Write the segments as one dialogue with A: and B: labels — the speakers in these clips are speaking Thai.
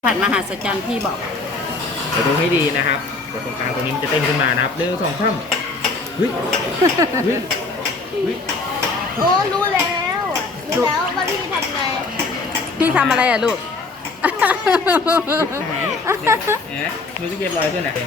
A: ผัดมหาศจรรย์พี่บอก
B: เดี๋ยวดูให้ดีนะครับตัวตรงกลางตรงนี้มันจะเต้นขึ้นมานะครับ1 2 3เฮ้ยเฮ้ยเฮ้ย
C: โอ้รู้แล้วรู้แล้วว่าพี่ทำไง
A: พี่ทำอะไรอ่ะลูก
B: ไหนเนี่ยมือจะเก็บรอยเพื่อนไหน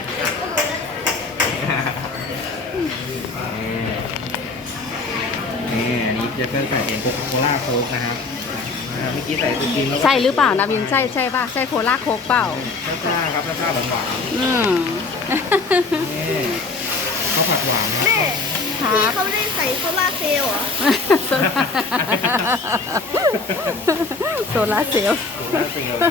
B: นี่อันนี้จะเป็นใส่เป็นโคคาโคล่าโค้กนะครับเมื่อกี้ใส่ตัวจริงแล้ว
A: ใช่หรือเปล่านะวินใช่ป่ะใช่โคลาโคกเปล่า
B: ซ่าครับซ่าหวาน
A: อืม
B: ๆนี่ข้าวผัดหวานนะ
C: แม่
A: ครั
C: พี่
A: บ
C: เขาได้ใส่โซล่าร์เซลล์เหรอ
A: โซลาร์เซลล์
B: ถูกแล้วจริงเลย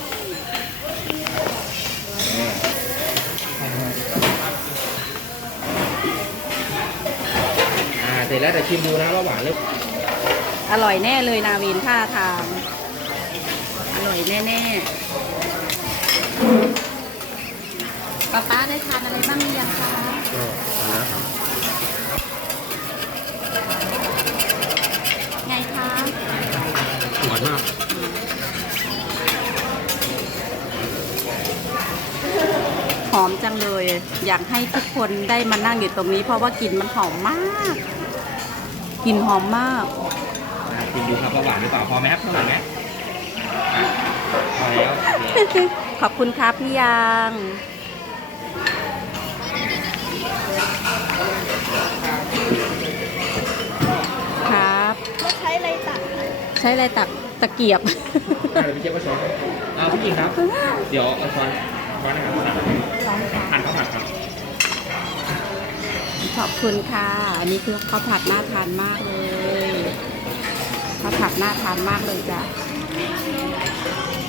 B: เสร็จแล้วแต่ชิมดูนะว่าหวานหรือ
A: อร่อยแน่เลยนาวินท่าทางอร่อยแน่ๆป๊าได้ทานอะไรบ้างหรือยังคะ
B: ก็ทานแล้วครับ
A: ไงคะ
B: หวานมาก
A: หอมจังเลย อยากให้ทุกคนได้มานั่งอยู่ตรงนี้เพราะว่ากลิ่นมันหอมมากกลิ่นหอมมาก
B: ชิมดูครับว่าหวานหรือเปล่าพอไหมครับหวานไหมพอแล้ว
A: ขอบคุณครับพี่ยัง ครับ
C: แล้วใช้อะไรตัก
A: ใช้อะไรตักตะเกียบ
B: เดี๋ยวพี่เจี๊ยบก็ช้อนพี่หญิงครับ เดี๋ยวเอาช้อนนะครับหั่นข้าวผัดครับ
A: ขอบคุณค่ะ อันนี้คือข้าวผัดน่าทานมากเลยข้าวผัดน่าทานมากเลยจ้ะ